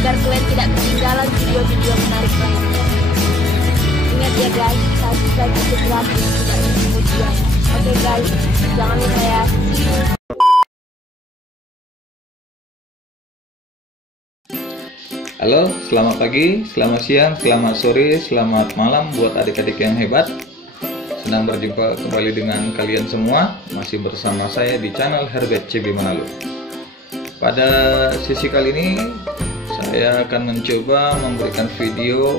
agar kalian tidak ketinggalan video-video menarik lainnya. Ingat ya guys, subscribe itu gratis, tidak kemudian. Oke guys, jangan lupa ya. Halo, selamat pagi, selamat siang, selamat sore, selamat malam buat adik-adik yang hebat. Senang berjumpa kembali dengan kalian semua. Masih bersama saya di channel Herbert CB Manado. Pada sesi kali ini saya akan mencoba memberikan video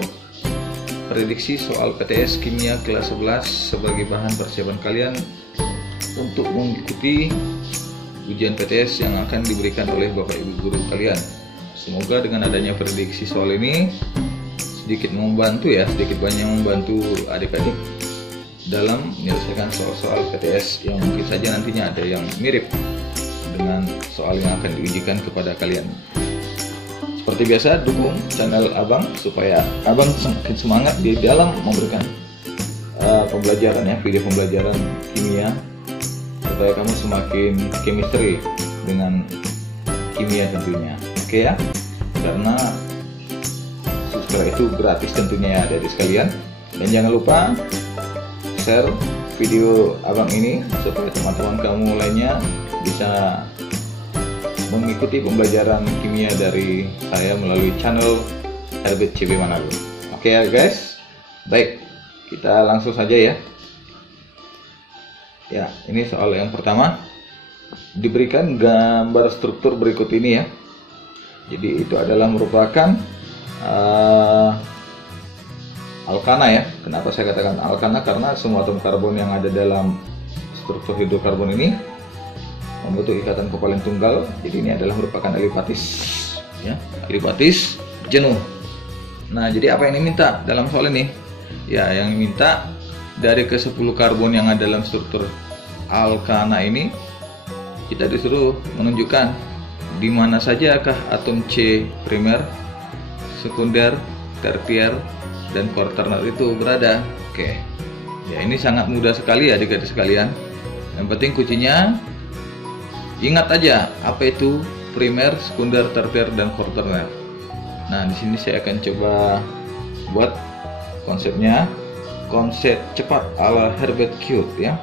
prediksi soal PTS Kimia kelas 11 sebagai bahan persiapan kalian untuk mengikuti ujian PTS yang akan diberikan oleh Bapak Ibu guru kalian. Semoga dengan adanya prediksi soal ini sedikit membantu ya, sedikit banyak membantu adik-adik dalam menyelesaikan soal-soal PTS yang mungkin saja nantinya ada yang mirip dengan soal yang akan diujikan kepada kalian. Seperti biasa, dukung channel Abang supaya Abang semakin semangat di dalam memberikan pembelajaran ya, video pembelajaran kimia, supaya kamu semakin chemistry dengan kimia tentunya. Oke ya, karena subscribe itu gratis tentunya ya dari sekalian. Dan jangan lupa share video Abang ini supaya teman-teman kamu lainnya bisa mengikuti pembelajaran kimia dari saya melalui channel Herbert CB Manado. Oke ya guys, baik, kita langsung saja ya. Ya, ini soal yang pertama. Diberikan gambar struktur berikut ini ya. Jadi itu adalah merupakan alkana ya. Kenapa saya katakan alkana? Karena semua atom karbon yang ada dalam struktur hidrokarbon ini membentuk ikatan kovalent tunggal. Jadi ini adalah merupakan alipatis ya, alipatis jenuh. Nah, jadi apa yang diminta dalam soal ini? Ya, yang diminta dari ke-10 karbon yang ada dalam struktur alkana ini, kita disuruh menunjukkan di mana sajakah atom C primer, sekunder, tersier, dan kuarterner itu berada. Oke, ya ini sangat mudah sekali ya adik-adik sekalian. Yang penting kuncinya ingat aja apa itu primer, sekunder, tersier, dan kuarterner. Nah, di sini saya akan coba buat konsepnya, konsep cepat ala Herbert Cute ya.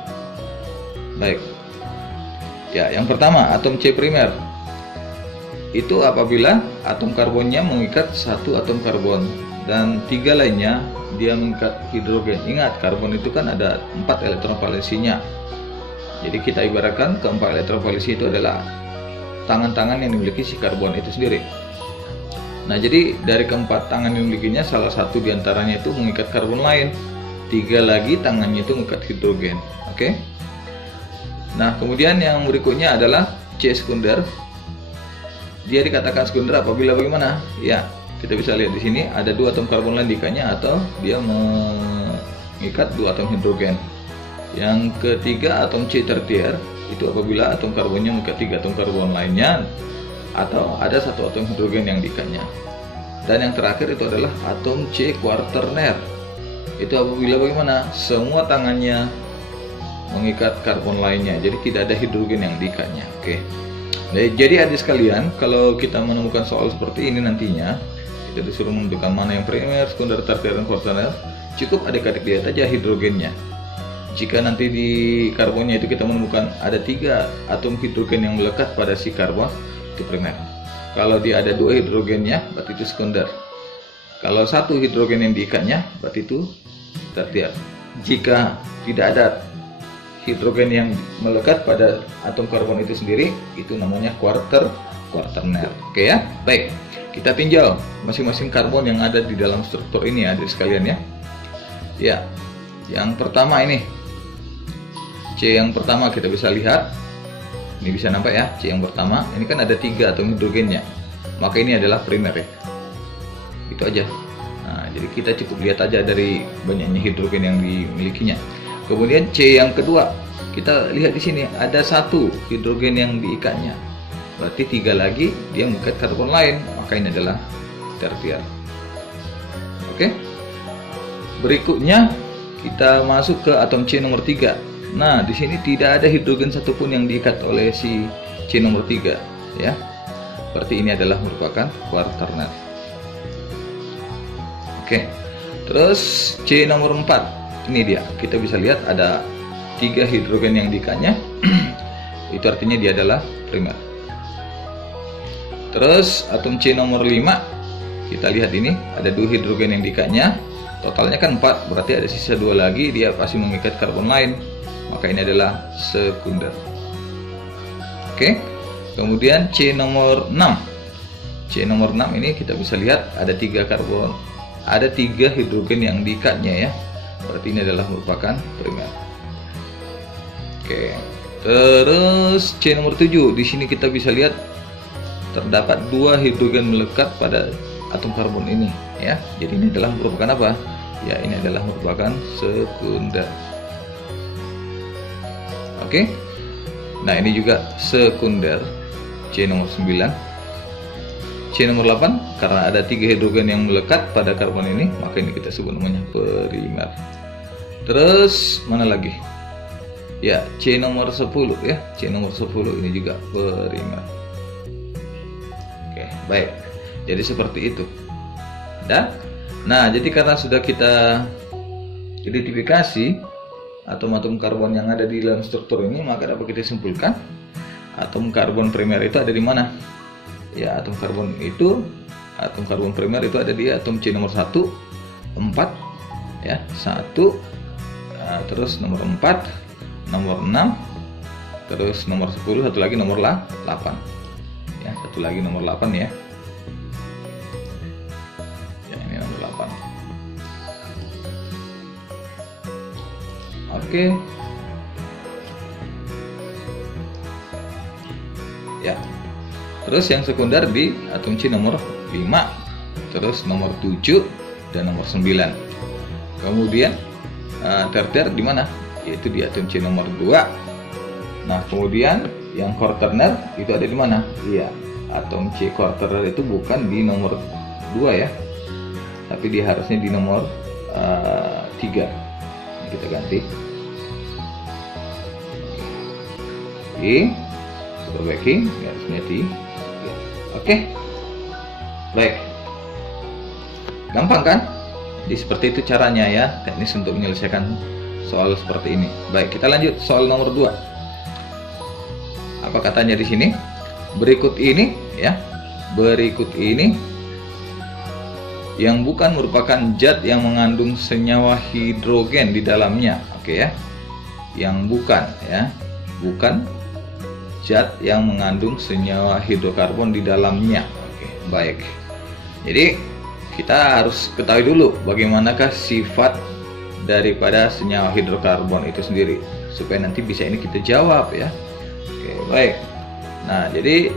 Baik. Ya, yang pertama atom C primer itu apabila atom karbonnya mengikat satu atom karbon dan 3 lainnya dia mengikat hidrogen. Ingat, karbon itu kan ada 4 elektron valensinya. Jadi kita ibaratkan keempat elektron valensi itu adalah tangan-tangan yang dimiliki si karbon itu sendiri. Nah, jadi dari keempat tangan yang dimilikinya salah satu diantaranya itu mengikat karbon lain, 3 lagi tangannya itu mengikat hidrogen. Oke. Nah, kemudian yang berikutnya adalah C sekunder. Dia dikatakan sekunder apabila bagaimana? Ya, kita bisa lihat di sini ada 2 atom karbon lain diikatnya atau dia mengikat 2 atom hidrogen. Yang ketiga atom C tersier itu apabila atom karbonnya mengikat 3 atom karbon lainnya atau ada 1 atom hidrogen yang diikatnya. Dan yang terakhir itu adalah atom C kuarterner. Itu apabila bagaimana? Semua tangannya mengikat karbon lainnya, jadi tidak ada hidrogen yang diikatnya. Oke. Jadi adik sekalian, kalau kita menemukan soal seperti ini nantinya, kita disuruh menentukan mana yang primer, sekunder, tersier, dan kuarterner. Cukup adik-adik lihat aja hidrogennya. Jika nanti di karbonnya itu kita menemukan ada 3 atom hidrogen yang melekat pada si karbon, itu primer. Kalau dia ada 2 hidrogennya, berarti itu sekunder. Kalau 1 hidrogen yang diikatnya, berarti itu tersier. Jika tidak ada hidrogen yang melekat pada atom karbon itu sendiri, itu namanya kuarterner. Oke ya, baik, kita tinjau masing-masing karbon yang ada di dalam struktur ini ya adik sekalian ya. Ya, yang pertama ini C yang pertama kita bisa lihat, ini bisa nampak ya, C yang pertama ini kan ada 3 atom hidrogennya, maka ini adalah primer ya. Itu aja. Nah, jadi kita cukup lihat aja dari banyaknya hidrogen yang dimilikinya. Kemudian C yang kedua, kita lihat di sini ada 1 hidrogen yang diikatnya. Berarti 3 lagi dia mengikat karbon lain, maka ini adalah tersier. Oke. Berikutnya kita masuk ke atom C nomor 3. Nah, di sini tidak ada hidrogen satupun yang diikat oleh si C nomor 3 ya. Berarti ini adalah merupakan kuarterner. Oke. Terus C nomor 4. Ini dia. Kita bisa lihat ada 3 hidrogen yang diikatnya. Itu artinya dia adalah primer. Terus atom C nomor 5, kita lihat ini ada 2 hidrogen yang diikatnya. Totalnya kan 4, berarti ada sisa 2 lagi, dia pasti mengikat karbon lain. Maka ini adalah sekunder. Oke. Kemudian C nomor 6. C nomor 6 ini kita bisa lihat ada 3 karbon, ada 3 hidrogen yang diikatnya ya. Berarti ini adalah merupakan primer. Oke. Terus C nomor 7, di sini kita bisa lihat terdapat 2 hidrogen melekat pada atom karbon ini ya. Jadi ini adalah merupakan apa? Ya, ini adalah merupakan sekunder. Oke. Nah, ini juga sekunder. C nomor 9. C nomor 8, karena ada 3 hidrogen yang melekat pada karbon ini, maka ini kita sebut namanya primer. Terus mana lagi? Ya, C nomor 10 ya. C nomor 10 ini juga primer. Oke, baik. Jadi seperti itu. Dan nah, jadi karena sudah kita identifikasi atom-atom karbon yang ada di dalam struktur ini, maka dapat kita simpulkan atom karbon primer itu ada di mana? Ya, atom karbon primer itu ada di atom C nomor 1, 4 ya, 1, terus nomor 4, nomor 6, terus nomor 10, satu lagi nomor 8 ya, satu lagi nomor 8 ya. Ya, ini nomor 8. Oke. Ya. Terus yang sekunder di atom C nomor 5, terus nomor 7 dan nomor 9. Kemudian tertier di mana? Yaitu di atom C nomor 2. Nah, kemudian yang quaterner itu ada di mana? Iya, atom C quaterner itu bukan di nomor 2 ya, tapi dia harusnya di nomor 3. Ini kita ganti. Perbaiki, harusnya di. Oke. Baik. Gampang kan? Jadi seperti itu caranya ya, teknis untuk menyelesaikan soal seperti ini. Baik, kita lanjut soal nomor 2. Apa katanya di sini? Berikut ini ya. Berikut ini yang bukan merupakan zat yang mengandung senyawa hidrogen di dalamnya. Oke ya. Yang bukan ya. Bukan zat yang mengandung senyawa hidrokarbon di dalamnya. Oke, baik. Jadi kita harus ketahui dulu bagaimanakah sifat daripada senyawa hidrokarbon itu sendiri, supaya nanti bisa ini kita jawab ya. Oke, baik. Nah, jadi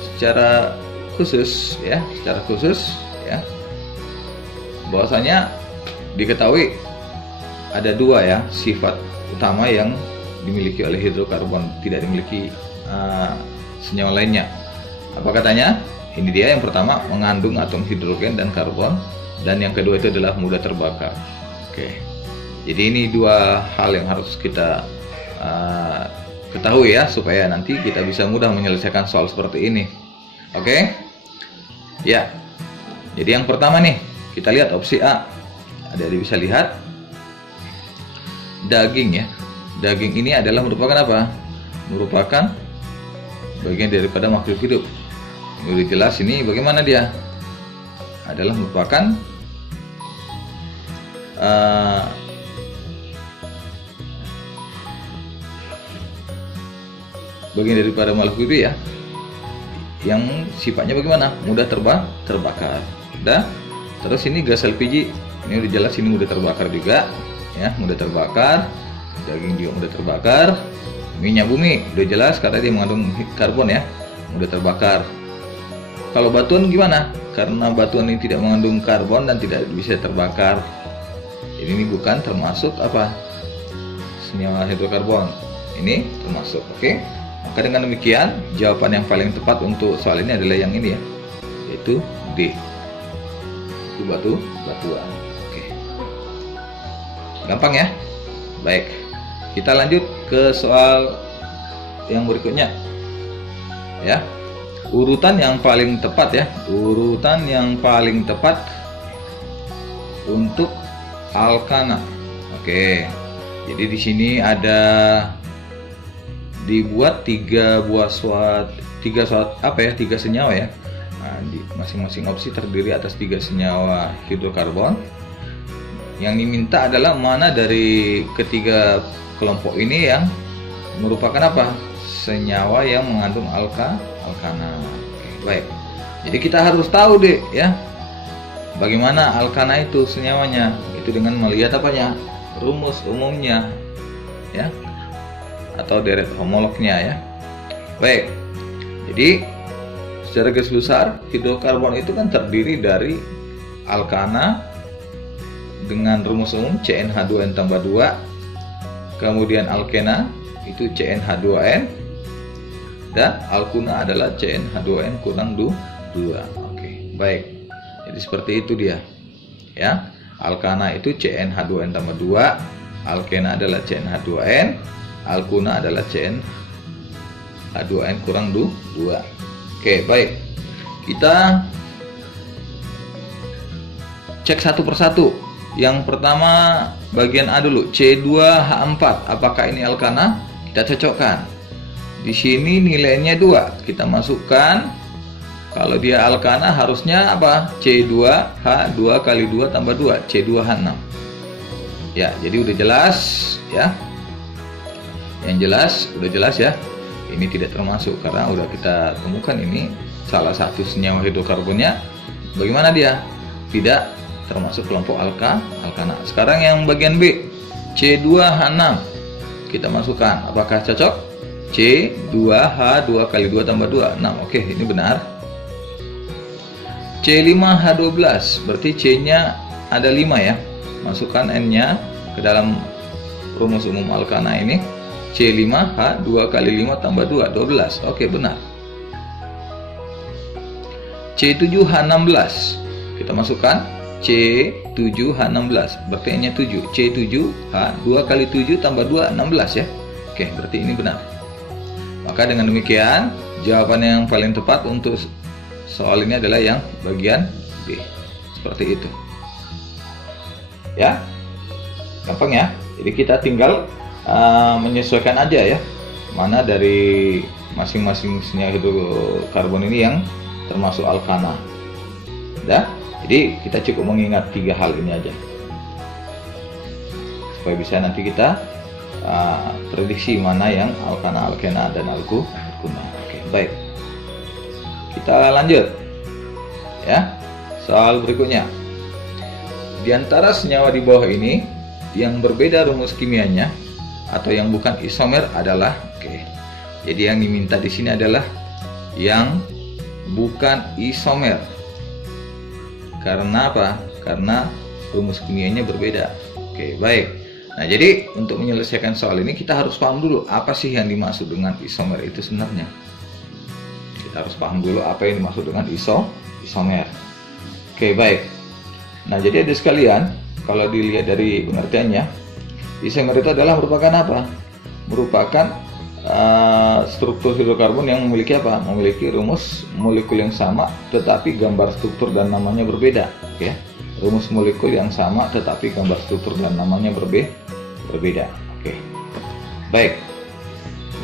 secara khusus ya, bahwasanya diketahui ada 2 ya sifat utama yang dimiliki oleh hidrokarbon, tidak dimiliki senyawa lainnya. Apa katanya? Ini dia, yang pertama mengandung atom hidrogen dan karbon, dan yang kedua itu adalah mudah terbakar. Oke. Jadi ini 2 hal yang harus kita ketahui ya, supaya nanti kita bisa mudah menyelesaikan soal seperti ini. Oke. Ya. Jadi yang pertama nih, kita lihat opsi A. Ada bisa lihat daging ya. Daging ini adalah merupakan apa? Merupakan bagian daripada makhluk hidup. Ini udah jelas, ini bagaimana dia? Adalah merupakan bagian daripada makhluk hidup ya, yang sifatnya bagaimana? Mudah terbakar. Dan terus ini gas LPG, ini udah jelas, ini mudah terbakar juga ya, mudah terbakar. Daging juga mudah terbakar. Minyak bumi udah jelas karena dia mengandung karbon ya, mudah terbakar. Kalau batuan gimana? Karena batuan ini tidak mengandung karbon dan tidak bisa terbakar, jadi ini bukan termasuk apa? Senyawa hidrokarbon. Ini termasuk. Oke. Maka dengan demikian jawaban yang paling tepat untuk soal ini adalah yang ini ya, yaitu D. Itu batuan. Oke. Gampang ya? Baik. Kita lanjut ke soal yang berikutnya. Ya. Urutan yang paling tepat ya. Urutan yang paling tepat untuk alkana. Oke. Jadi di sini ada dibuat tiga senyawa ya. Nah, di masing-masing opsi terdiri atas 3 senyawa hidrokarbon. Yang diminta adalah mana dari ketiga kelompok ini yang merupakan apa? Senyawa yang mengandung alkana. Oke, baik. Jadi kita harus tahu deh ya, bagaimana alkana itu senyawanya. Itu dengan melihat apanya? Rumus umumnya ya, atau deret homolognya ya. Baik. Jadi secara garis besar hidrokarbon itu kan terdiri dari alkana dengan rumus umum CnH2n tambah 2, kemudian alkena itu CnH2n, dan alkuna adalah CnH2n kurang 2. Oke, baik. Jadi seperti itu dia ya. Alkana itu CnH2n tambah 2, alkena adalah CnH2n, alkuna adalah CnH2n kurang 2. Oke, baik. Kita cek satu persatu. Yang pertama bagian A dulu, C2H4. Apakah ini alkana? Kita cocokkan. Di sini nilainya 2. Kita masukkan. Kalau dia alkana harusnya apa? C2H2 kali 2 tambah 2, C2H6. Ya, jadi udah jelas ya. Yang jelas, udah jelas ya. Ini tidak termasuk karena udah kita temukan ini salah satu senyawa hidrokarbonnya. Bagaimana dia? Tidak termasuk kelompok alkana. Sekarang yang bagian B, C2H6. Kita masukkan. Apakah cocok? C2H2 kali 2 tambah 2, 6. Oke, ini benar. C5H12, berarti C-nya ada 5 ya. Masukkan N-nya ke dalam rumus umum alkana ini. C5H2 kali 5 tambah 2, 12. Oke, benar. C7H16, kita masukkan C7H16, berarti N-nya 7. C7H2 kali 7 tambah 2, 16 ya. Oke, berarti ini benar. Maka dengan demikian jawaban yang paling tepat untuk soal ini adalah yang bagian B. Seperti itu ya, gampang ya. Jadi kita tinggal menyesuaikan aja ya, mana dari masing-masing senyawa hidrokarbon ini yang termasuk alkana. Dah, jadi kita cukup mengingat 3 hal ini aja supaya bisa nanti kita prediksi mana yang alkana, alkena, dan alkuna. Oke, baik. Kita lanjut ya. Soal berikutnya. Di antara senyawa di bawah ini yang berbeda rumus kimianya atau yang bukan isomer adalah jadi yang diminta di sini adalah yang bukan isomer. Karena apa? Karena rumus kimianya berbeda. Oke, baik. Nah, jadi untuk menyelesaikan soal ini kita harus paham dulu apa sih yang dimaksud dengan isomer itu sebenarnya. Kita harus paham dulu apa yang dimaksud dengan isomer. Oke, baik. Nah, jadi adik sekalian, kalau dilihat dari pengertiannya, isomer itu adalah merupakan apa? Merupakan struktur hidrokarbon yang memiliki apa? Memiliki rumus molekul yang sama, tetapi gambar struktur dan namanya berbeda. Oke, rumus molekul yang sama, tetapi gambar struktur dan namanya berbeda. Oke, baik.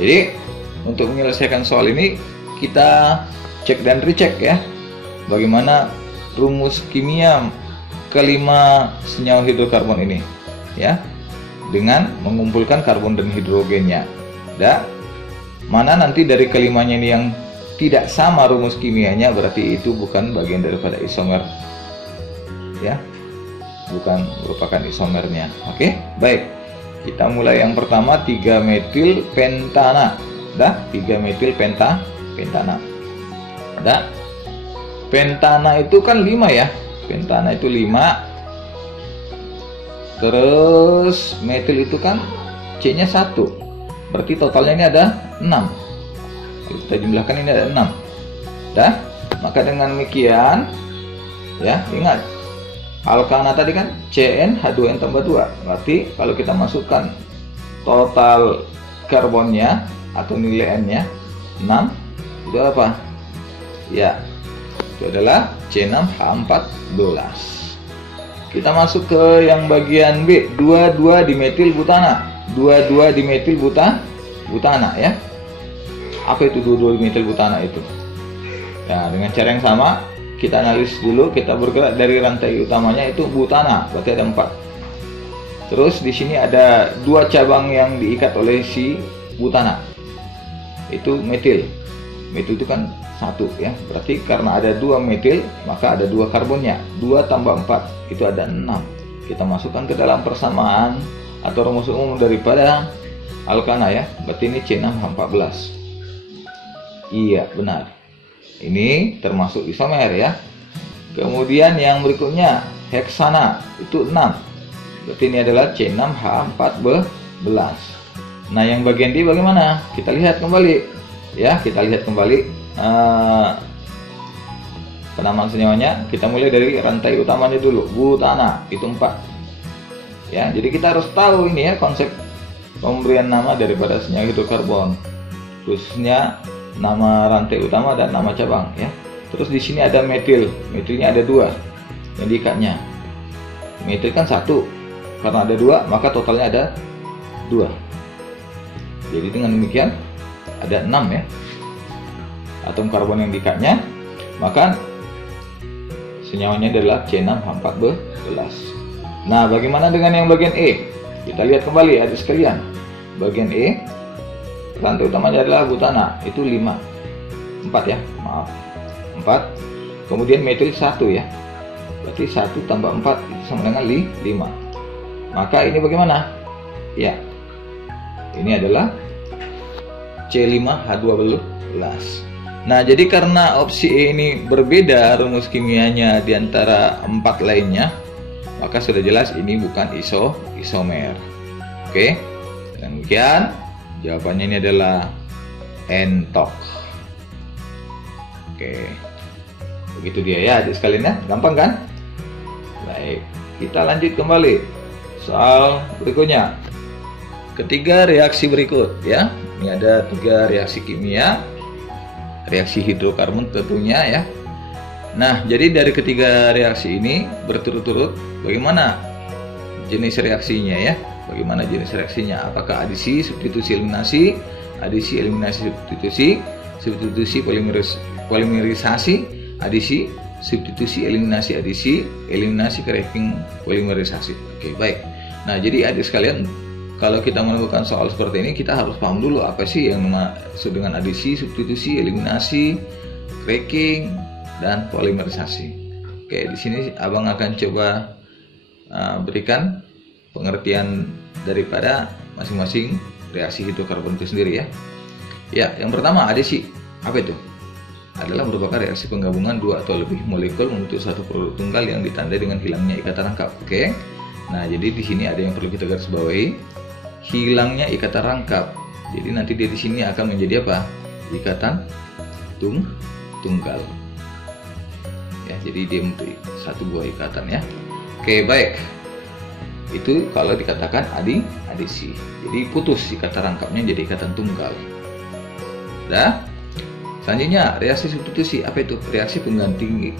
Jadi untuk menyelesaikan soal ini kita cek dan recheck ya, bagaimana rumus kimia kelima senyawa hidrokarbon ini ya, dengan mengumpulkan karbon dan hidrogennya. Dan mana nanti dari kelimanya ini yang tidak sama rumus kimianya, berarti itu bukan bagian daripada isomer ya, bukan merupakan isomernya. Oke, baik. Kita mulai yang pertama, 3-metil pentana. 3-metil pentana. Pentana itu kan 5 ya. Pentana itu 5. Terus metil itu kan C-nya 1. Berarti totalnya ini ada 6. Kalau kita jumlahkan ini ada 6. Maka dengan demikian ya, ingat alkana tadi kan CnH2n tambah 2. Berarti kalau kita masukkan total karbonnya atau nilai N-nya 6, itu apa? Ya, itu adalah C6H14. kita masuk ke yang bagian B, 22 dimetil butana. 22 dimetil butana ya. Apa itu 22 dimetil butana itu? Ya, dengan cara yang sama kita analisis dulu, kita bergerak dari rantai utamanya itu butana, berarti ada 4. Terus di sini ada 2 cabang yang diikat oleh si butana. Itu metil. Metil itu kan 1 ya. Berarti karena ada 2 metil, maka ada 2 karbonnya. 2 tambah 4 itu ada 6. Kita masukkan ke dalam persamaan atau rumus umum daripada alkana ya. Berarti ini C6H14. Iya, benar. Ini termasuk isomer ya. Kemudian yang berikutnya heksana itu 6. Berarti ini adalah C6H14. Nah, yang bagian D bagaimana? Kita lihat kembali ya, kita lihat kembali penamaan senyawanya. Kita mulai dari rantai utamanya dulu, butana itu 4 ya. Jadi kita harus tahu ini ya konsep pemberian nama daripada senyawa hidrokarbon, khususnya nama rantai utama dan nama cabang ya. Terus di sini ada metil, metilnya ada 2 yang diikatnya. Metil kan 1, karena ada 2 maka totalnya ada 2. Jadi dengan demikian ada 6 ya atom karbon yang diikatnya, maka senyawanya adalah C6H14. Nah, bagaimana dengan yang bagian E? Kita lihat kembali adik sekalian. Bagian E, rantai utamanya adalah butana, itu 4 ya, maaf 4. Kemudian metil 1 ya, berarti 1 tambah 4 itu sama dengan 5. Maka ini bagaimana? Ya, ini adalah C5H12. Nah, jadi karena opsi E ini berbeda rumus kimianya di antara 4 lainnya, maka sudah jelas ini bukan isomer. Oke, demikian jawabannya ini adalah entok. Oke, begitu dia ya adik sekalian ya, gampang kan? Baik, kita lanjut kembali soal berikutnya. Ketiga reaksi berikut ya. Ini ada 3 reaksi kimia, reaksi hidrokarbon tentunya ya. Nah, jadi dari ketiga reaksi ini berturut-turut bagaimana jenis reaksinya ya? Bagaimana jenis reaksinya? Apakah adisi, substitusi, eliminasi, adisi, eliminasi, substitusi, polimerisasi, adisi, substitusi, eliminasi, adisi, eliminasi, cracking, polimerisasi. Oke, baik. Nah, jadi adik sekalian, kalau kita melakukan soal seperti ini, kita harus paham dulu apa sih yang dimaksud dengan adisi, substitusi, eliminasi, cracking, dan polimerisasi. Oke, di sini abang akan coba berikan pengertian daripada masing-masing reaksi hidrokarbon itu sendiri ya. Ya, yang pertama adisi. Apa itu? Adalah merupakan reaksi penggabungan 2 atau lebih molekul membentuk satu produk tunggal yang ditandai dengan hilangnya ikatan rangkap. Oke. Nah, jadi di sini ada yang perlu kita garis bawahi. Hilangnya ikatan rangkap. Jadi nanti dia di sini akan menjadi apa? Ikatan tunggal. Ya, jadi dia membentuk satu buah ikatan ya. Oke, baik. Itu kalau dikatakan adisi. Jadi putus ikatan rangkapnya jadi ikatan tunggal. Dah. Selanjutnya reaksi substitusi. Apa itu? Reaksi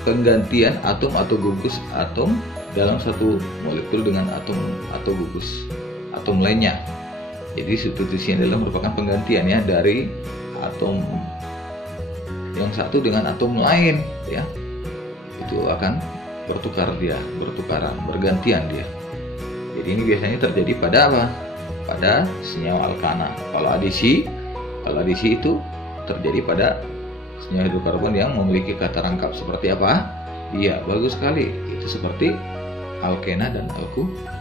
penggantian atom atau gugus atom dalam satu molekul dengan atom atau gugus atom lainnya. Jadi substitusi adalah merupakan penggantian ya dari atom yang satu dengan atom lain ya. Itu akan bergantian dia. Jadi ini biasanya terjadi pada apa? Pada senyawa alkana. Kalau adisi itu terjadi pada senyawa hidrokarbon yang memiliki kata rangkap seperti apa? Iya, bagus sekali. Itu seperti alkena dan alkuna.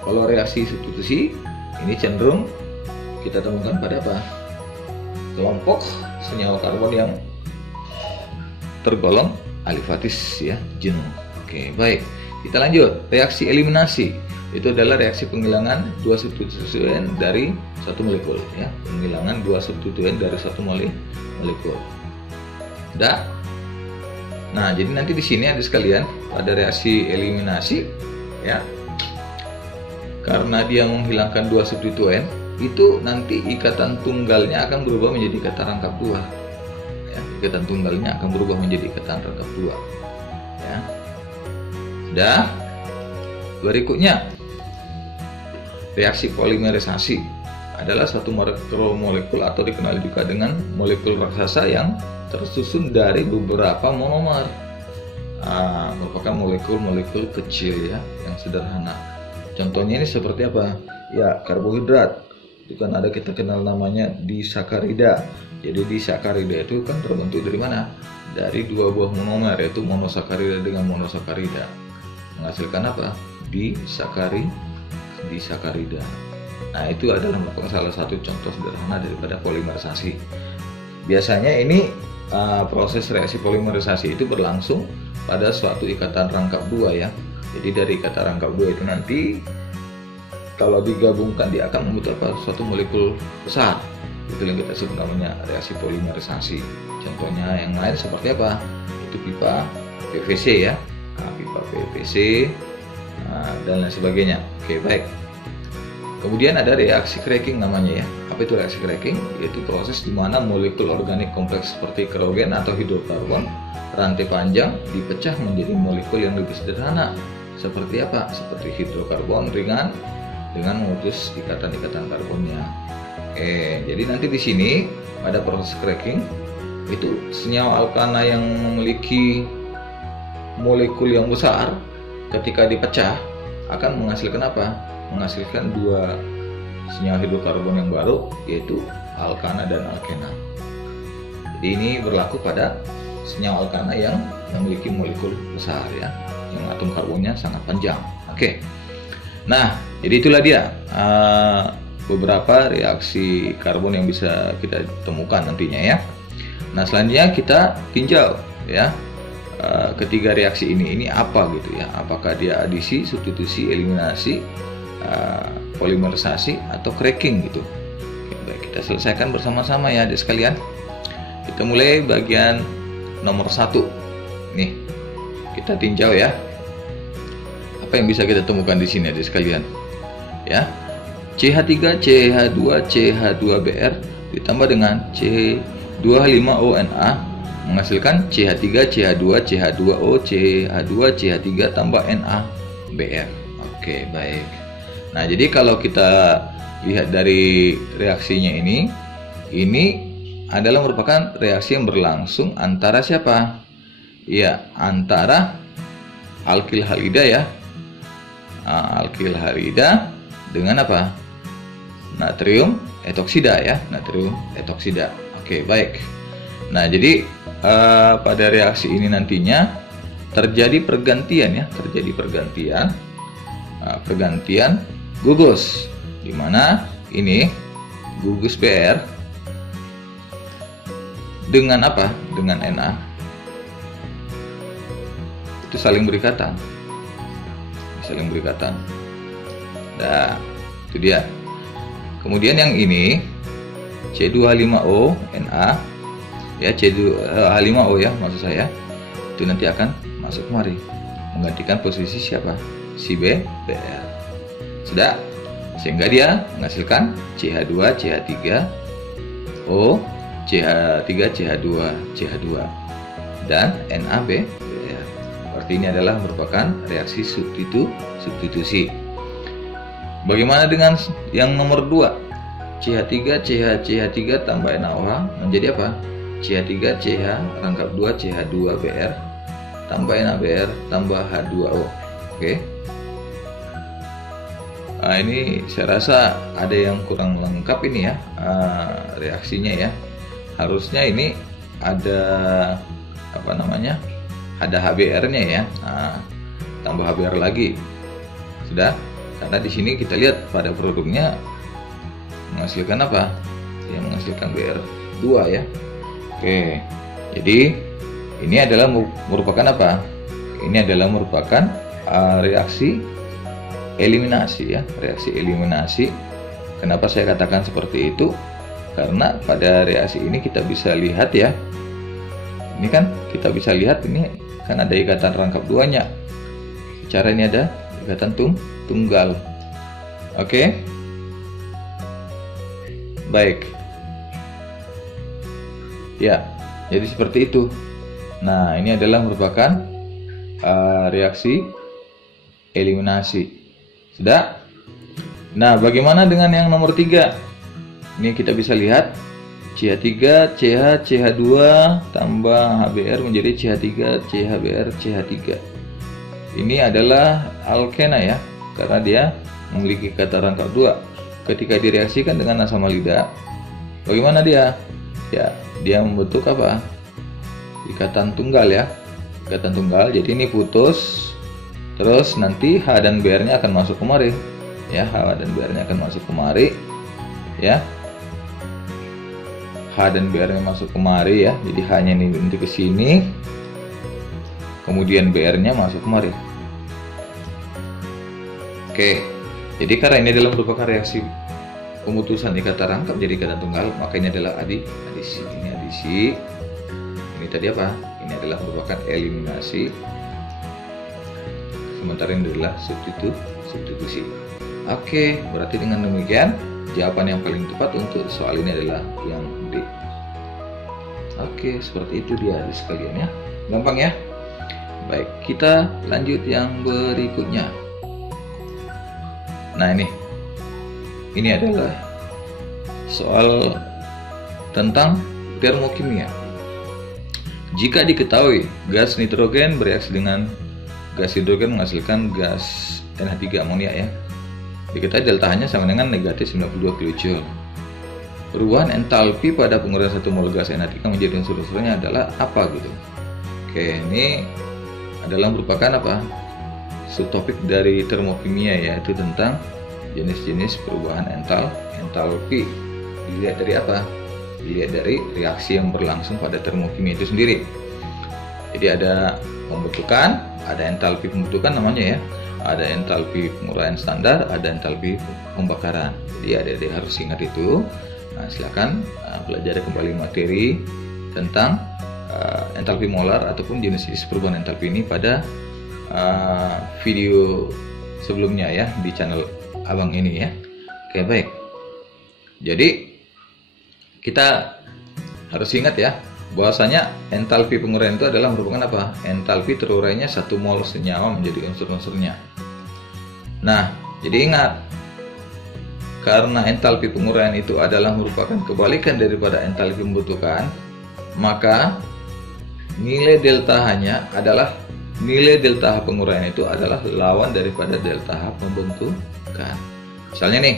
Kalau reaksi substitusi ini cenderung kita temukan pada apa? Kelompok senyawa karbon yang tergolong alifatis ya, jenuh. Oke, baik. Kita lanjut. Reaksi eliminasi itu adalah reaksi penghilangan 2 substituen dari satu molekul ya. Penghilangan 2 substituen dari satu molekul. Dah. Nah, jadi nanti di sini ada sekalian pada reaksi eliminasi ya. Karena dia menghilangkan 2 substituen, itu nanti ikatan tunggalnya akan berubah menjadi ikatan rangkap 2. Ya, ikatan tunggalnya akan berubah menjadi ikatan rangkap 2. Ya. Sudah. Berikutnya, reaksi polimerisasi adalah suatu molekul atau dikenal juga dengan molekul raksasa yang tersusun dari beberapa monomer. Merupakan molekul-molekul kecil ya, yang sederhana. Contohnya ini seperti apa? Ya, karbohidrat. Itu kan ada kita kenal namanya disakarida. Jadi disakarida itu kan terbentuk dari mana? Dari dua buah monomer, yaitu monosakarida dengan monosakarida. Menghasilkan apa? Disakarida. Nah, itu adalah merupakan salah satu contoh sederhana daripada polimerisasi. Biasanya ini proses reaksi polimerisasi itu berlangsung pada suatu ikatan rangkap dua ya. Jadi dari ikatan rangkap dua itu nanti kalau digabungkan dia akan membentuk suatu molekul besar. Itu yang kita sebut namanya reaksi polimerisasi. Contohnya yang lain seperti apa? Itu pipa PVC ya, pipa PVC dan lain sebagainya. Oke, baik. Kemudian ada reaksi cracking namanya ya. Apa itu reaksi cracking? Yaitu proses di mana molekul organik kompleks seperti kerogen atau hidrokarbon rantai panjang dipecah menjadi molekul yang lebih sederhana. Seperti apa? Seperti hidrokarbon ringan dengan memutus ikatan-ikatan karbonnya. Oke, jadi nanti di sini pada proses cracking itu senyawa alkana yang memiliki molekul yang besar ketika dipecah akan menghasilkan apa? Menghasilkan dua senyawa hidrokarbon yang baru, yaitu alkana dan alkena. Jadi ini berlaku pada senyawa alkana yang memiliki molekul besar ya, yang atom karbonnya sangat panjang. Oke. Nah, jadi itulah dia beberapa reaksi karbon yang bisa kita temukan nantinya ya. Nah, selanjutnya kita tinjau ya. Ketiga reaksi ini apa gitu ya? Apakah dia adisi, substitusi, eliminasi, polimerisasi atau cracking gitu. Oke, baik, kita selesaikan bersama-sama ya adik sekalian. Kita mulai bagian nomor 1. Nih, kita tinjau ya. Apa yang bisa kita temukan di sini adik sekalian? Ya. CH3, CH2, CH2Br ditambah dengan C25ONa menghasilkan CH3, CH2, CH2O, CH2, CH3 tambah NaBr. Oke, baik. Nah, jadi kalau kita lihat dari reaksinya ini adalah merupakan reaksi yang berlangsung antara siapa? Ya, antara alkil halida ya. Alkil halida dengan apa? Natrium etoksida ya, natrium etoksida. Oke, baik. Nah, jadi pada reaksi ini nantinya terjadi pergantian ya, pergantian gugus, di mana ini gugus Br dengan apa? Dengan Na itu saling berikatan. Nah, itu dia. Kemudian yang ini C25O Na ya, C2H5O ya maksud saya, itu nanti akan masuk kemari menggantikan posisi siapa? Si Br. Sudah, sehingga dia menghasilkan CH2, CH3O, CH3, CH2 dan NaBr. Berarti ini adalah merupakan reaksi substitusi. Bagaimana dengan yang nomor 2? CH3, CH3 tambah NaOH menjadi apa? CH3, CH rangkap 2, CH2Br tambah NaBr tambah H2O. Oke. Nah, ini saya rasa ada yang kurang lengkap ini ya, reaksinya ya. Harusnya ini ada apa namanya? Ada HBr-nya ya. Nah, tambah HBr lagi. Sudah? Karena di sini kita lihat pada produknya menghasilkan apa? Yang menghasilkan Br2 ya. Oke. Jadi ini adalah merupakan apa? Ini adalah merupakan reaksi eliminasi ya, reaksi eliminasi. Kenapa saya katakan seperti itu? Karena pada reaksi ini kita bisa lihat ya. Ini kan kita bisa lihat ini kan ada ikatan rangkap duanya. Cara ini ada ikatan tunggal. Oke. Baik. Ya, jadi seperti itu. Nah, ini adalah merupakan reaksi eliminasi. Sudah? Nah, bagaimana dengan yang nomor 3? Ini kita bisa lihat CH3, CH, CH2 tambah HBr menjadi CH3, CHBr, CH3. Ini adalah alkena ya, karena dia memiliki kata rangkap 2. Ketika direaksikan dengan asam halida, bagaimana dia? Ya, dia membentuk apa? Ikatan tunggal ya. Ikatan tunggal. Jadi ini putus. Terus nanti H dan Br-nya akan masuk kemari. Ya, H dan Br-nya akan masuk kemari. Ya. H dan Br-nya masuk kemari ya. Jadi H-nya ini bentuk ke sini. Kemudian Br-nya masuk kemari. Oke. Jadi karena ini adalah merupakan reaksi pemutusan ikatan rangkap jadi ikatan tunggal, maka ini adalah adisi. Ini adisi. Ini tadi apa? Ini adalah merupakan eliminasi. Sementara ini adalah substitusi. Oke, berarti dengan demikian jawaban yang paling tepat untuk soal ini adalah yang D. Oke, seperti itu dia sekalian ya. Gampang ya. Baik, kita lanjut yang berikutnya. Nah, ini adalah soal tentang termokimia. Jika diketahui gas nitrogen bereaksi dengan gas hidrogen menghasilkan gas NH3 amonia ya. Diketahui delta H-nya sama dengan negatif 92 kJ. Perubahan entalpi pada penguraian 1 mol gas NH3 menjadi unsur-unsurnya adalah apa gitu. Oke, ini adalah merupakan apa? Subtopik dari termokimia, yaitu tentang jenis-jenis perubahan entalpi. Dilihat dari apa? Dilihat dari reaksi yang berlangsung pada termokimia itu sendiri. Jadi ada pembentukan, ada entalpi pembentukan namanya ya, ada entalpi penguraian standar, ada entalpi pembakaran. Jadi adik-adik harus ingat itu. Nah, silakan pelajari kembali materi tentang entalpi molar ataupun jenis-jenis perubahan entalpi ini pada video sebelumnya ya di channel abang ini ya. Oke, baik. Jadi kita harus ingat ya bahwasanya entalpi penguraian itu adalah merupakan apa? Entalpi terurainya 1 mol senyawa menjadi unsur-unsurnya. Nah, jadi ingat, karena entalpi penguraian itu adalah merupakan kebalikan daripada entalpi pembentukan, maka nilai delta H-nya adalah nilai delta H penguraian itu adalah lawan daripada delta H pembentukan. Misalnya nih,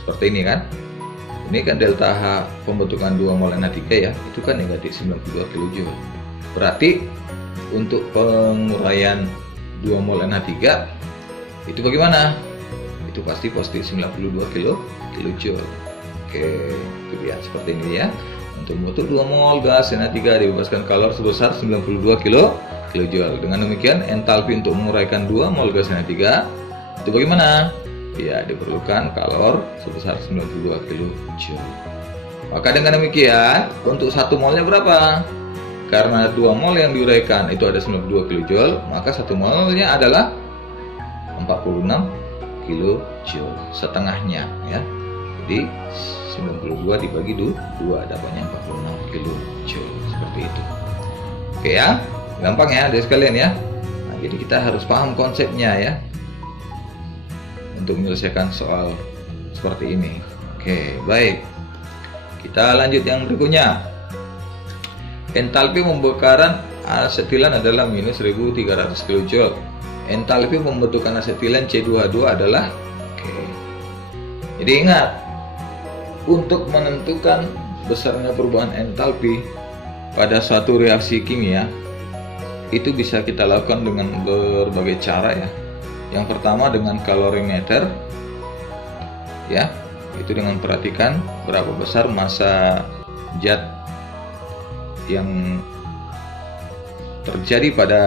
seperti ini kan. Ini kan delta H pembentukan 2 mol NH3 ya, itu kan negatif 92 kJ. Berarti untuk penguraian 2 mol NH3 itu bagaimana? Itu pasti positif 92 kJ. Oke, itu dia seperti ini ya. Untuk membentuk 2 mol gas NH3 dibebaskan kalor sebesar 92 kJ. Dengan demikian entalpi untuk menguraikan 2 mol gas NH3 itu bagaimana? Ya, diperlukan kalor sebesar 92 kJ. Maka dengan demikian untuk 1 molnya berapa? Karena 2 mol yang diuraikan itu ada 92 kJ, maka 1 molnya adalah 46 kJ setengahnya ya. Jadi 92 dibagi 2 dapatnya 46 kJ seperti itu. Oke ya, gampang ya adik sekalian ya. Nah, jadi kita harus paham konsepnya ya untuk menyelesaikan soal seperti ini. Oke, baik. Kita lanjut yang berikutnya. Entalpi pembakaran asetilen adalah minus 1300 kJ. Entalpi pembentukan asetilen C2H2 adalah Jadi ingat, untuk menentukan besarnya perubahan entalpi pada suatu reaksi kimia itu bisa kita lakukan dengan berbagai cara ya. Yang pertama dengan kalorimeter ya, itu dengan perhatikan berapa besar massa zat yang terjadi pada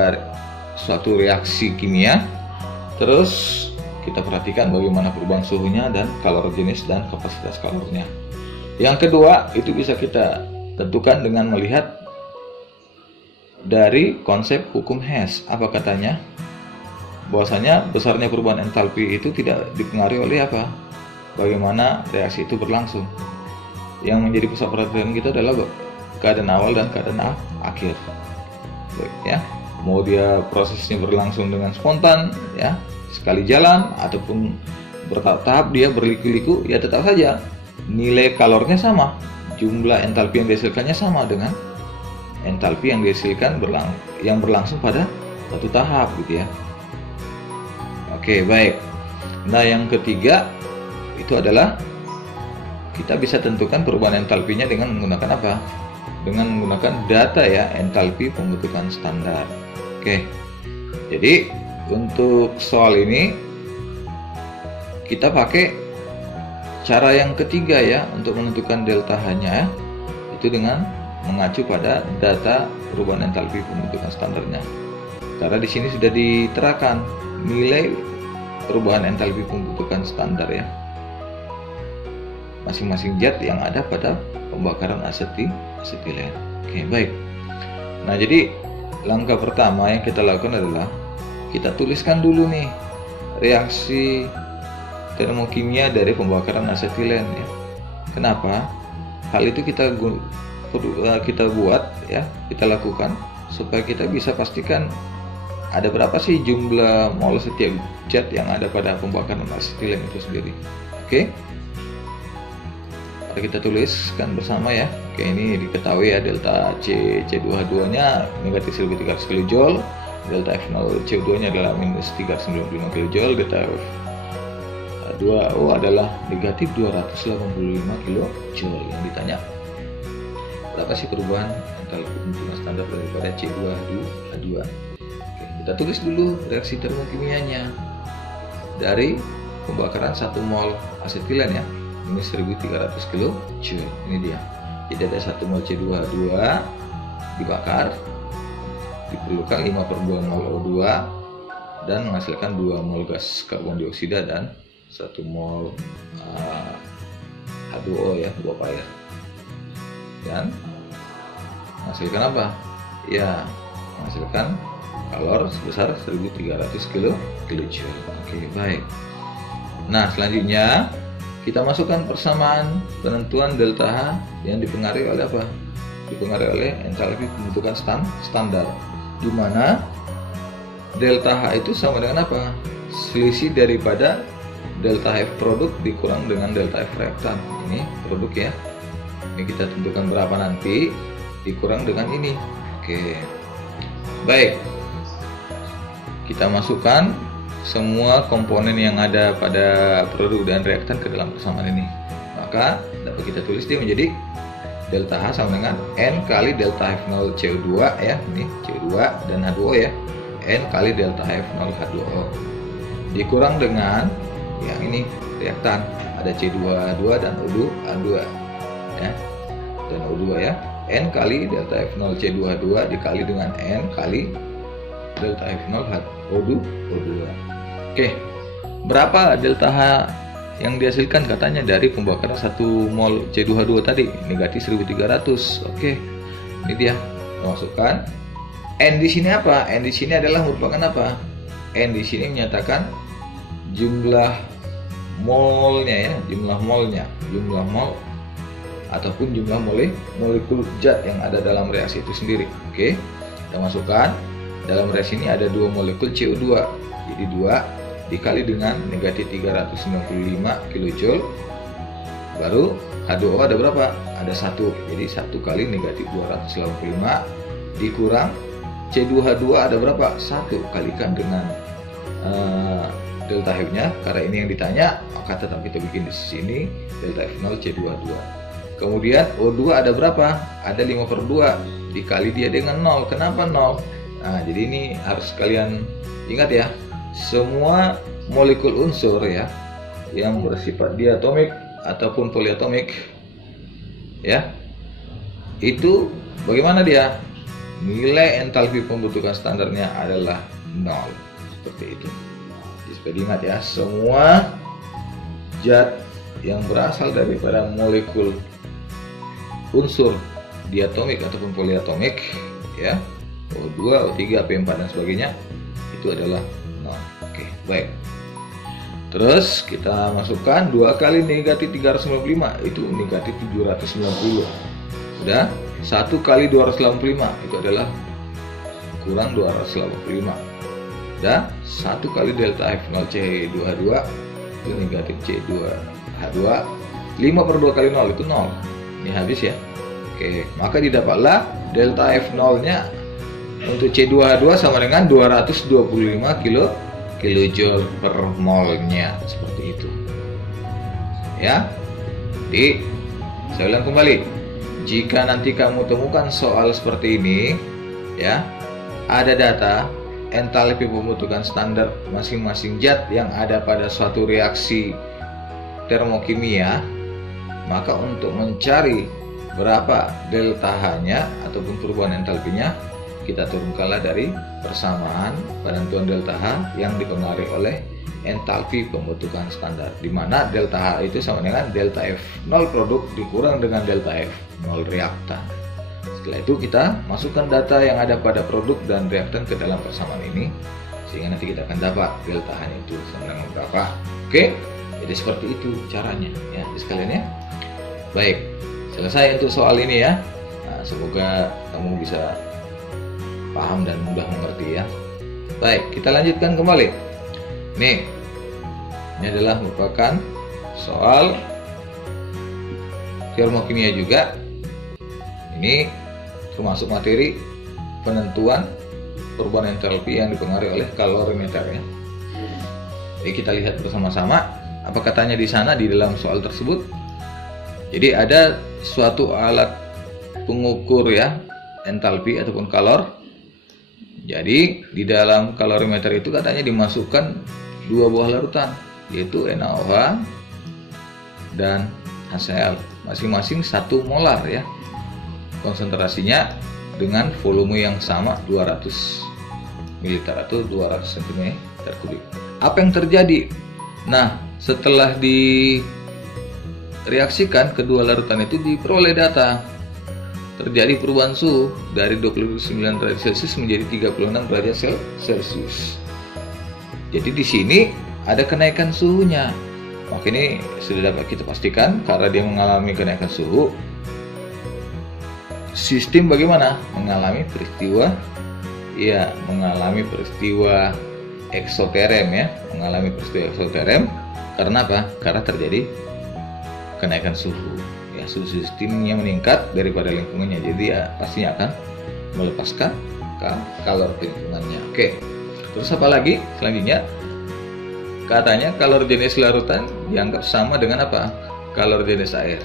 suatu reaksi kimia. Terus kita perhatikan bagaimana perubahan suhunya dan kalor jenis dan kapasitas kalornya. Yang kedua itu bisa kita tentukan dengan melihat dari konsep hukum Hess. Apa katanya? Bahwasanya besarnya perubahan entalpi itu tidak dipengaruhi oleh apa? Bagaimana reaksi itu berlangsung. Yang menjadi pusat perhatian kita adalah keadaan awal dan keadaan akhir. Baik, ya. Mau dia prosesnya berlangsung dengan spontan, ya, sekali jalan ataupun bertahap-tahap dia berliku-liku, ya tetap saja nilai kalornya sama, jumlah entalpi yang dihasilkannya sama dengan entalpi yang dihasilkan yang berlangsung pada satu tahap gitu ya. Oke, baik. Nah, yang ketiga itu adalah kita bisa tentukan perubahan entalpinya dengan menggunakan apa? Dengan menggunakan data ya, entalpi pembentukan standar. Oke. Jadi untuk soal ini kita pakai cara yang ketiga ya untuk menentukan delta H-nya, itu dengan mengacu pada data perubahan entalpi pembentukan standarnya. Karena di sini sudah diterakan nilai perubahan entalpi pembentukan standar ya, masing-masing zat yang ada pada pembakaran asetilen. Oke, baik. Nah, jadi langkah pertama yang kita lakukan adalah kita tuliskan dulu nih reaksi termokimia dari pembakaran asetilen ya. Kenapa? Hal itu kita buat ya, kita lakukan supaya kita bisa pastikan ada berapa sih jumlah mol setiap zat yang ada pada pembakaran asetilen itu sendiri. Oke. Mari kita tuliskan bersama ya. Oke, ini diketahui ya, delta C2H2 nya negatif 1300 kJ, delta F0 CO2 nya adalah minus 395 kJ, delta F2O adalah negatif 285 kJ. Yang ditanya berapa sih perubahan entalpi pembentukan standar daripada C2H2. Oke, kita tulis dulu reaksi termokimianya dari pembakaran 1 mol asetilen ya, minus 1300 kJ. Ini dia. Jadi ada 1 mol C2H2 dibakar, diperlukan 5/2 mol O2 dan menghasilkan 2 mol gas karbon dioksida dan 1 mol H2O ya, uap air. Dan menghasilkan apa? Ya, menghasilkan kalor sebesar 1300 kJ. Oke, baik. Nah, selanjutnya kita masukkan persamaan penentuan delta H yang dipengaruhi oleh apa? Dipengaruhi oleh entalpi pembentukan standar, di mana delta H itu sama dengan apa? Selisih daripada delta F produk dikurang dengan delta F reaktan. Ini produk ya. Ini kita tentukan berapa nanti dikurang dengan ini. Oke. Baik. Kita masukkan semua komponen yang ada pada produk dan reaktan ke dalam persamaan ini. Maka dapat kita tulis dia menjadi delta H sama dengan N kali delta F0 CO2 ya, ini CO2 dan H2O ya, N kali delta F0 H2O dikurang dengan yang ini reaktan, ada C2H2 dan O2H2 ya, dan O2 ya, N kali delta F0 C2H2 dikali dengan N kali delta F0 O2. Oke, berapa delta H yang dihasilkan? Katanya dari pembakaran 1 mol C2H2 tadi negatif 1300. Oke, ini dia. Masukkan N di sini apa? N di sini adalah merupakan apa? N di sini menyatakan jumlah molnya ya, jumlah mol ataupun jumlah molekul zat yang ada dalam reaksi itu sendiri. Oke, kita masukkan dalam reaksi ini ada 2 molekul CO2, jadi 2 dikali dengan negatif 395 kJ, baru H2O ada berapa? Ada 1, jadi 1 kali negatif 285 dikurang C2H2 ada berapa? 1, kalikan dengan delta F nya, karena ini yang ditanya maka tetap kita bikin di sini delta F0 C2H2. Kemudian O2 ada berapa? Ada 5/2, dikali dia dengan 0. Kenapa 0? Nah, jadi ini harus kalian ingat ya, semua molekul unsur ya yang bersifat diatomik ataupun poliatomik ya, itu bagaimana dia? Nilai entalpi pembentukan standarnya adalah 0. Seperti itu. Jadi supaya diingat ya, semua zat yang berasal daripada molekul unsur diatomik ataupun poliatomik ya, O2, O3, P4 dan sebagainya, itu adalah 0. Oke, baik. Terus kita masukkan 2 kali negatif 395, itu negatif 790. Sudah, 1 kali 285 itu adalah kurang 285. Dan 1 kali delta F0 C2H2 itu negatif C2H2, 5/2 kali 0 itu 0. Ini habis ya. Oke, maka didapatlah delta F0 nya untuk C2H2 sama dengan 225 kilojoule per molnya, seperti itu ya. Jadi saya ulang kembali, jika nanti kamu temukan soal seperti ini ya, ada data entalpi pembentukan standar masing-masing zat yang ada pada suatu reaksi termokimia, maka untuk mencari berapa delta H-nya ataupun perubahan entalpinya, kita turunkanlah dari persamaan penentuan delta H yang dipengaruhi oleh entalpi pembentukan standar, di mana delta H itu sama dengan delta F0 produk dikurang dengan delta F0 reaktan. Setelah itu kita masukkan data yang ada pada produk dan reaktan ke dalam persamaan ini, sehingga nanti kita akan dapat delta H itu sama dengan berapa. Oke, jadi seperti itu caranya ya sekalian ya. Baik, selesai untuk soal ini ya. Nah, semoga kamu bisa paham dan mudah mengerti ya. Baik, kita lanjutkan kembali. Nih, ini adalah merupakan soal termokimia juga. Ini termasuk materi penentuan perubahan entalpi yang dipengaruhi oleh kalorimeter ya. Jadi kita lihat bersama-sama apa katanya di sana di dalam soal tersebut. Jadi ada suatu alat pengukur ya entalpi ataupun kalor. Jadi di dalam kalorimeter itu katanya dimasukkan 2 buah larutan, yaitu NaOH dan HCl, masing-masing 1 molar ya. Konsentrasinya dengan volume yang sama 200 ml atau 200 cm3. Apa yang terjadi? Nah, setelah direaksikan kedua larutan itu diperoleh data. Terjadi perubahan suhu dari 29 derajat Celcius menjadi 36 derajat Celcius. Jadi di sini ada kenaikan suhunya. Maka ini sudah dapat kita pastikan karena dia mengalami kenaikan suhu. Sistem bagaimana? Mengalami peristiwa eksoterem ya, mengalami peristiwa eksoterem. Karena apa? Karena terjadi kenaikan suhu. Ya, suhu sistemnya meningkat daripada lingkungannya, jadi ya pastinya akan melepaskan kalor ke lingkungannya. Oke, terus apa lagi selanjutnya? Katanya kalor jenis larutan dianggap sama dengan apa? Kalor jenis air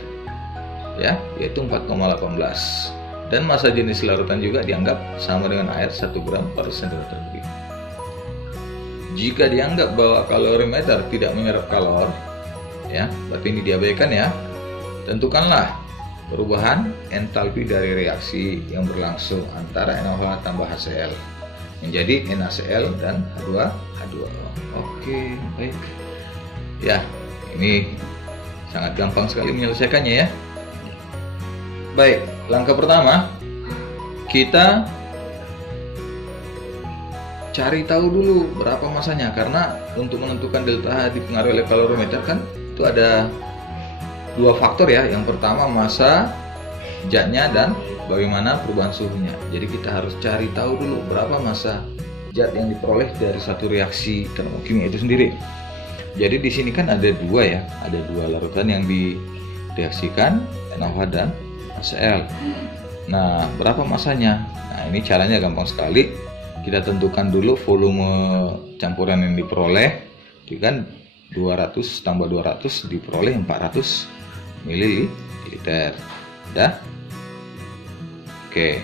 ya, yaitu 4,18, dan massa jenis larutan juga dianggap sama dengan air 1 gram per cm3. Jika dianggap bahwa kalorimeter tidak menyerap kalor ya, berarti ini diabaikan ya. Tentukanlah perubahan entalpi dari reaksi yang berlangsung antara NaOH tambah HCl menjadi NaCl dan H2H2O. Oke, baik. Ya, ini sangat gampang sekali menyelesaikannya ya. Baik, langkah pertama kita cari tahu dulu berapa masanya, karena untuk menentukan delta H dipengaruhi oleh kalorimeter kan itu ada 2 faktor ya. Yang pertama massa zatnya dan bagaimana perubahan suhunya. Jadi kita harus cari tahu dulu berapa massa zat yang diperoleh dari satu reaksi termokimia itu sendiri. Jadi di sini kan ada 2 ya, ada 2 larutan yang direaksikan, NaOH dan HCl. Nah, berapa massanya? Nah, ini caranya gampang sekali. Kita tentukan dulu volume campuran yang diperoleh. Jadi kan 200 tambah 200 diperoleh 400 ml. Dah. Oke.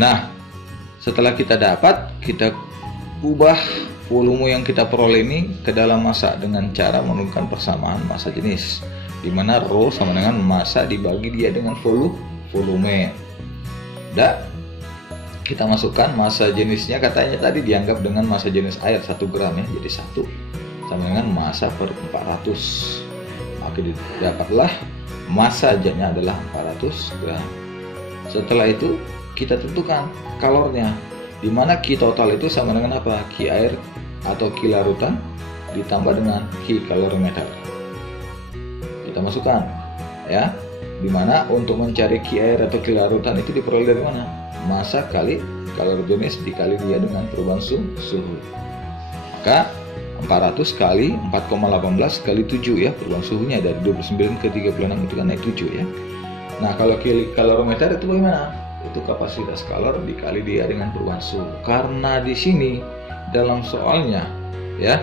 Nah, setelah kita dapat, kita ubah volume yang kita peroleh ini ke dalam massa dengan cara menentukan persamaan massa jenis, di mana rho sama dengan massa dibagi dia dengan volume. Dah. Kita masukkan massa jenisnya, katanya tadi dianggap dengan massa jenis air 1 gram ya, jadi 1 sama dengan massa per 400. Maka didapatlah massa zatnya adalah 400 gram. Setelah itu kita tentukan kalornya, di mana Ki total itu sama dengan apa? Ki air atau Ki larutan ditambah dengan Ki kalorimeter. Kita masukkan ya, di mana untuk mencari Ki air atau Ki larutan itu diperoleh dari mana? Massa kali kalor jenis dikali dia dengan perubahan suhu. maka 400 kali 4,18 kali 7 ya, perubahan suhunya dari 29 ke 36 itu kan naik 7 ya. Nah kalau kalorimeter itu bagaimana? Itu kapasitas kalor dikali dia dengan perubahan suhu. Karena di sini dalam soalnya ya,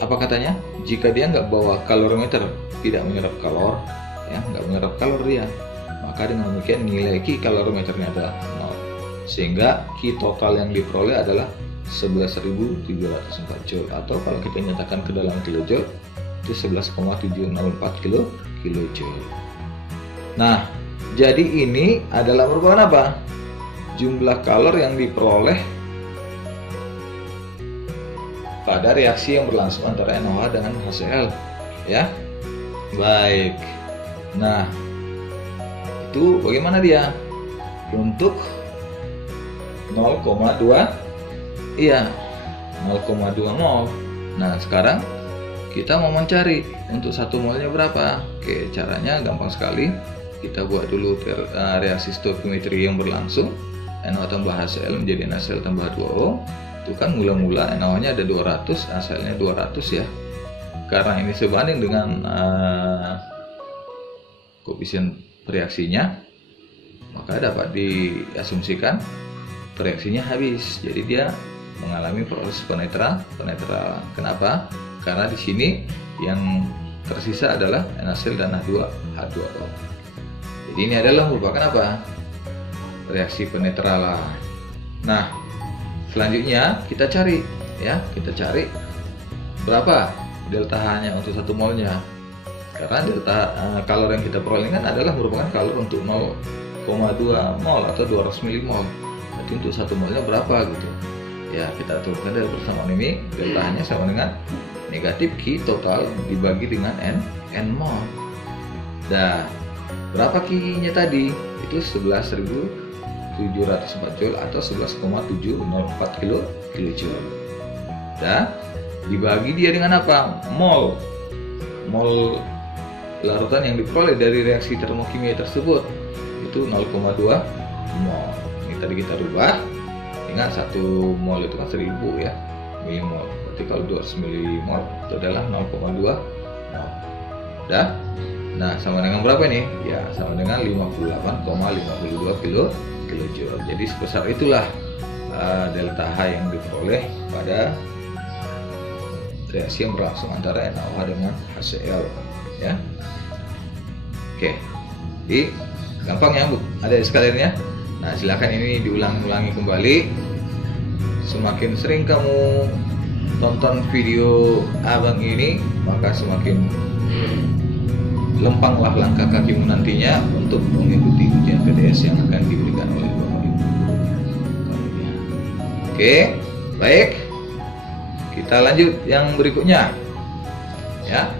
apa katanya? Jika dia nggak bawa kalorimeter, tidak menyerap kalor ya, nggak menyerap kalor dia, maka dengan demikian nilai Ki kalorimeternya adalah 0, sehingga Ki total yang diperoleh adalah 11.704 Joule, atau kalau kita nyatakan ke dalam kilojoule itu 11,704 kilojoule. Nah, jadi ini adalah merupakan apa? Jumlah kalor yang diperoleh pada reaksi yang berlangsung antara NaOH dengan HCl ya. Baik. Nah, itu bagaimana dia? Untuk 0,2 iya, 0,2 mol. Nah, sekarang kita mau mencari untuk 1 molnya berapa. Oke, caranya gampang sekali. Kita buat dulu reaksi stoichiometri yang berlangsung. NaOH tambah HCl menjadi NaCl tambah 2O. Itu kan mula-mula NaOH-nya ada 200, HCl-nya 200 ya. Karena ini sebanding dengan koefisien reaksinya, maka dapat diasumsikan reaksinya habis. Jadi dia mengalami proses penetral. Kenapa? Karena di sini yang tersisa adalah NaCl dan H2O. Jadi ini adalah merupakan apa? Reaksi penetralan. Nah, selanjutnya kita cari ya, berapa delta H-nya untuk 1 molnya. Karena delta kalor yang kita peroleh kan adalah merupakan kalor untuk 0,2 mol atau 200 milimol. Berarti untuk 1 molnya berapa gitu. Ya, kita turunkan dari persamaan ini, delta H-nya sama dengan negatif Ki total dibagi dengan N mol. Nah, berapa Ki-nya tadi? Itu 11.704 Joule atau 11,704 kilojoule. Dan dibagi dia dengan apa? Mol larutan yang diperoleh dari reaksi termokimia tersebut itu 0,2 mol. Ini tadi kita rubah dengan 1 mol itu kan 1000 ya milimol. Berarti kalau 200 milimol itu adalah 0,2 mol. Dah. Nah, sama dengan berapa nih? Ya, sama dengan 58,52 kilojoule. Jadi sebesar itulah delta H yang diperoleh pada reaksi yang berlangsung antara NaOH dengan HCl ya. Oke. Jadi gampang ya Bu, ada sekalian ya. Nah, silakan ini diulang-ulangi kembali. Semakin sering kamu tonton video abang ini, maka semakin lempanglah langkah kakimu nantinya untuk mengikuti ujian PTS yang akan diberikan oleh Bapak Ibu. Oke, baik. Kita lanjut yang berikutnya. Ya.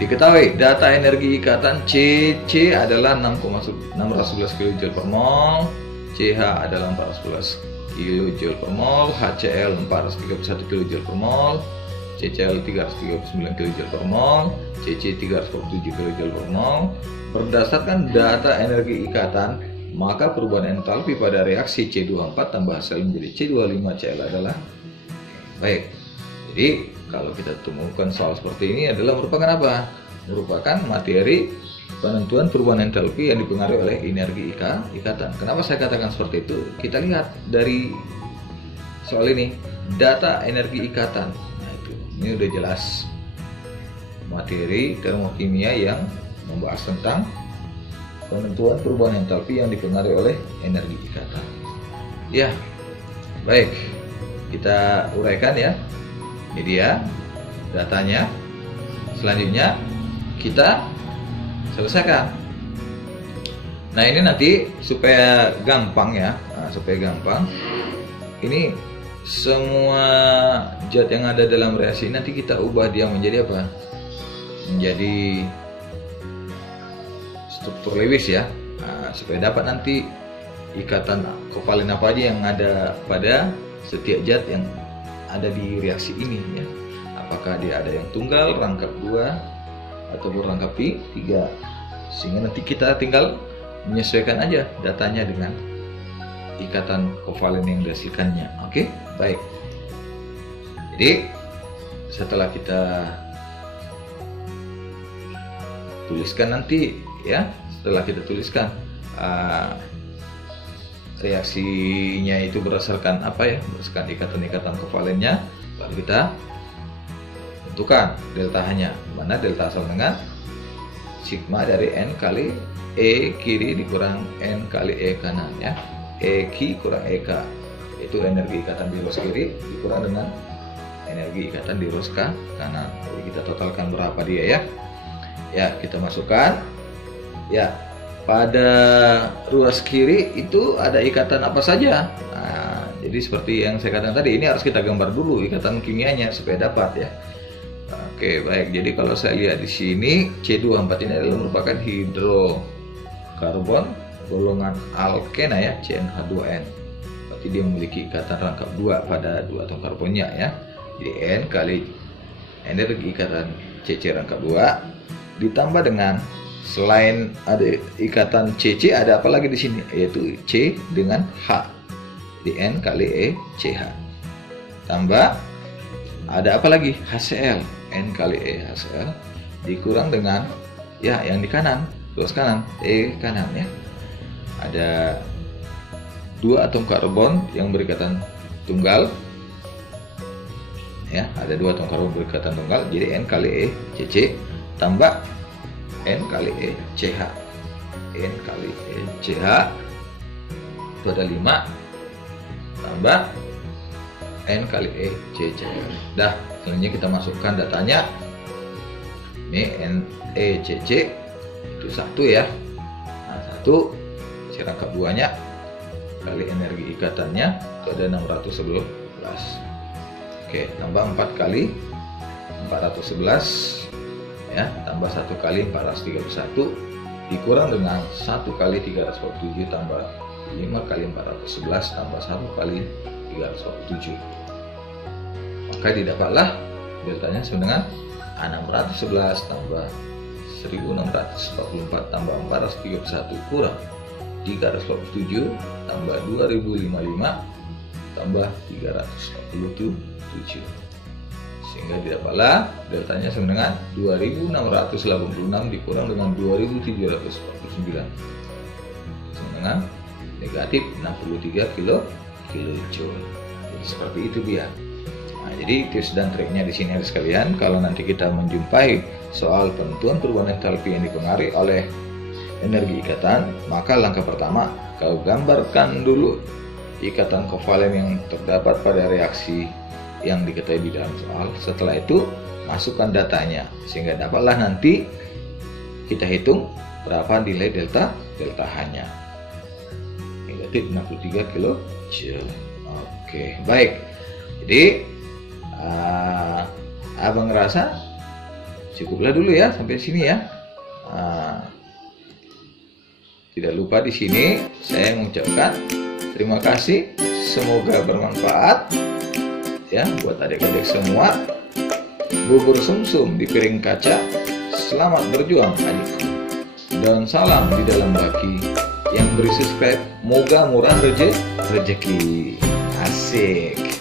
Diketahui data energi ikatan CC adalah 611 kJ per mol, CH adalah 411 kJ per mol, HCl 431 kJ per mol, CCl 339 kJ per mol, CC 347 kJ per mol. Berdasarkan data energi ikatan, maka perubahan entalpi pada reaksi C24 tambah HCl menjadi C25Cl adalah baik. Jadi kalau kita temukan soal seperti ini adalah merupakan apa? Merupakan materi penentuan perubahan entalpi yang dipengaruhi oleh energi ikatan. Kenapa saya katakan seperti itu? Kita lihat dari soal ini, data energi ikatan. Nah, itu ini udah jelas materi termokimia yang membahas tentang penentuan perubahan entalpi yang dipengaruhi oleh energi ikatan. Ya, baik, kita uraikan ya. Ini dia datanya. Selanjutnya kita selesaikan. Nah, ini nanti supaya gampang ya, ini semua zat yang ada dalam reaksi nanti kita ubah dia menjadi apa? Menjadi struktur Lewis ya. Nah, supaya dapat nanti ikatan kovalen apa aja yang ada pada setiap zat yang ada di reaksi ini ya. Apakah dia ada yang tunggal, rangkap 2 ataupun rangkap 3, sehingga nanti kita tinggal menyesuaikan aja datanya dengan ikatan kovalen yang dihasilkannya. Oke, baik. Jadi setelah kita tuliskan nanti ya, setelah kita tuliskan reaksinya itu berdasarkan apa ya, berdasarkan ikatan-ikatan kovalennya, baru kita tentukan delta H-nya, mana delta sama dengan sigma dari N kali E kiri dikurang N kali E kanan ya. E Q kurang E K itu energi ikatan di ruas kiri dikurang dengan energi ikatan di ruas kanan. Jadi kita totalkan berapa dia ya. Ya, kita masukkan. Ya, pada ruas kiri itu ada ikatan apa saja. Nah, jadi seperti yang saya katakan tadi, ini harus kita gambar dulu ikatan kimianya supaya dapat ya. Oke, baik. Jadi kalau saya lihat di sini C24 ini adalah merupakan hidrokarbon golongan alkena ya, CnH2n. Berarti dia memiliki ikatan rangkap 2 pada 2 atom karbonnya ya. Jadi N kali energi ikatan CC rangkap 2 ditambah dengan, selain ada ikatan CC, ada apa lagi di sini, yaitu C dengan H. Di N kali E CH. Tambah ada apa lagi? HCl. N kali E HCl dikurang dengan ya yang di kanan, ruas kanan, E kanan ya. Ada 2 atom karbon yang berikatan tunggal. Ya, ada 2 atom karbon berikatan tunggal. Jadi N kali E CC tambah N kali E CH. N kali E CH itu ada 5 tambah N kali E CCl. Dah, selanjutnya kita masukkan datanya. Ini NECC itu 1 ya. Nah, 1 C rangkap 2-nya kali energi ikatannya itu ada 611. Oke, tambah 4 kali 411 ya, tambah 1 kali 431 dikurang dengan 1 kali 347 tambah 5 kali 411 tambah 1 kali 347. Maka didapatlah deltanya sama dengan 611 tambah 1644 tambah 431 kurang 347 tambah 2055 tambah 347, sehingga didapatlah deltanya sama dengan 2686 dikurang dengan 2749 sama dengan negatif 63 kilojoule. Jadi seperti itu dia. Nah, jadi tips dan triknya di sini ada sekalian. Kalau nanti kita menjumpai soal penentuan perubahan entalpi yang dipengaruhi oleh energi ikatan, maka langkah pertama kau gambarkan dulu ikatan kovalen yang terdapat pada reaksi yang diketahui di dalam soal. Setelah itu masukkan datanya sehingga dapatlah nanti kita hitung berapa nilai delta H-nya. Negatif 63 kilojoule. Oke, baik. Jadi abang ngerasa cukuplah dulu ya sampai sini ya. Tidak lupa di sini saya mengucapkan terima kasih, semoga bermanfaat ya buat adik-adik semua. Bubur sumsum di piring kaca, selamat berjuang adikku. Dan salam di dalam baki, yang beri subscribe moga murah rezeki. Asik.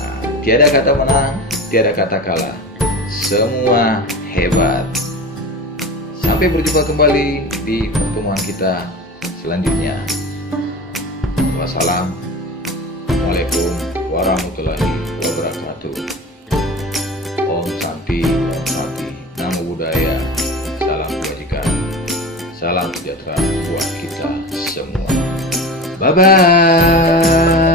Nah, tiada kata menang, tiada kata kalah, semua hebat. Sampai berjumpa kembali di pertemuan kita selanjutnya. Wassalamualaikum warahmatullahi wabarakatuh. Om Santi, Om Santi. Namo Buddhaya. Salam kebajikan. Salam sejahtera buat kita semua. Bye bye.